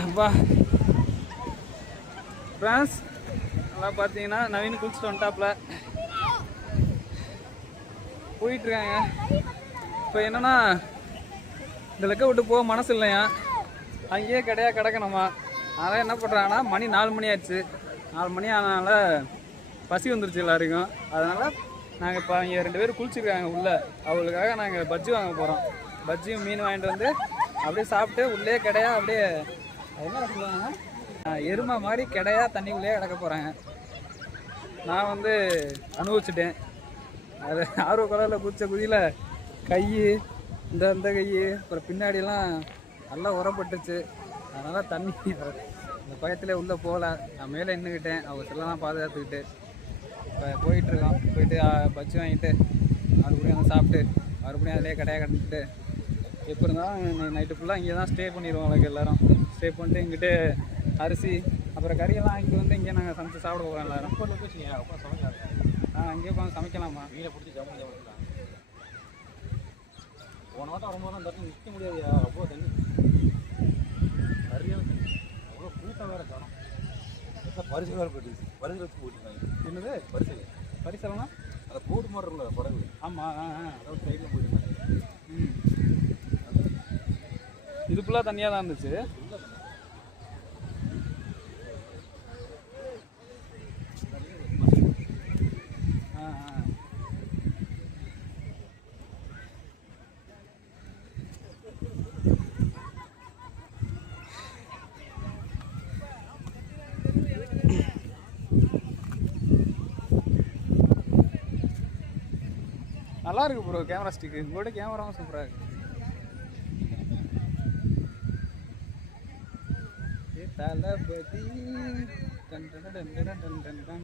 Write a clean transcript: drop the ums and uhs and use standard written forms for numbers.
அப்பா ஃப்ரெண்ட்ஸ் நல்லா பார்த்தீங்கன்னா நவீன் குளிச்சுட்டு வந்துட்டாப்புல போயிட்டுருக்காங்க. இப்போ என்னன்னா இந்த லெக்க விட்டு போக மனசு இல்லையா, அங்கேயே கிடையாது கிடக்கணுமா. அதனால் என்ன பண்ணுறாங்கன்னா மணி 4 மணி ஆயிடுச்சு. 4 மணி ஆனதுனால பசி வந்துருச்சு எல்லாருக்கும். அதனால் நாங்கள் இப்போ இங்கே 2 பேர் குளிச்சுருக்காங்க உள்ளே. அவங்களுக்காக நாங்கள் பஜ்ஜி வாங்க போகிறோம். பஜ்ஜியும் மீன் வாங்கிட்டு வந்து அப்படியே சாப்பிட்டு உள்ளே கிடையா அப்படியே என்ன சொல்லுவாங்க எருமை மாதிரி கிடையா தண்ணிக்குள்ளேயே கிடக்க போகிறாங்க. நான் வந்து அனுபவிச்சுட்டேன். அது ஆர்வ குழலில் குதிச்ச குதியில் கை இந்த கை அப்புறம் பின்னாடியெல்லாம் நல்லா உரப்பட்டுச்சு. அதனால் தண்ணி இந்த பக்கத்தில் உள்ளே போகல. நான் மேலே நின்றுக்கிட்டேன். அவங்க செல்லாம் பாதுகாத்துக்கிட்டு இப்போ போயிட்டுருக்கோம். போயிட்டு பஜ்ஜி வாங்கிட்டு மறுபடியும் வந்து சாப்பிட்டு மறுபடியும் அதிலே கடையாக கண்டுட்டு எப்போ இருந்தாலும் நைட்டு ஃபுல்லாக இங்கே தான் ஸ்டே பண்ணிடுவோம். அவளுக்கு எல்லோரும் ஸ்டே பண்ணிட்டு இங்கிட்டு அரிசி அப்புறம் கறியெல்லாம் வாங்கிட்டு வந்து இங்கே நாங்கள் சமைச்சு சாப்பிட போகிறோம் எல்லோரும். அங்கேயே உட்காந்து சமைக்கலாமா? மீனை பிடிச்சி ஜம்மு போன வாட்டம் வரும்போது அந்த இடத்துல நிற்க முடியாதுயா, அவ்வளோ தண்ணி சரியான தண்ணி, அவ்வளோ கூட்டம் வேறு காணும். பரிசு வேறு போயிட்டு பரிசு வச்சு போயிட்டுருக்காங்க. என்னது பரிசல்? பரிசல்னா அதை போட்டு மாதிரி இருக்குல்ல படகு. ஆமாம், அதோட சைடில் போயிட்டுருக்காங்க. இது ஃபுல்லாக தண்ணியாக தான் இருந்துச்சு. நல்லா இருக்கு ப்ரோ கேமரா ஸ்டிக்கு. உங்களோட கேமராவும் சூப்பராக இருக்கு. தளபதி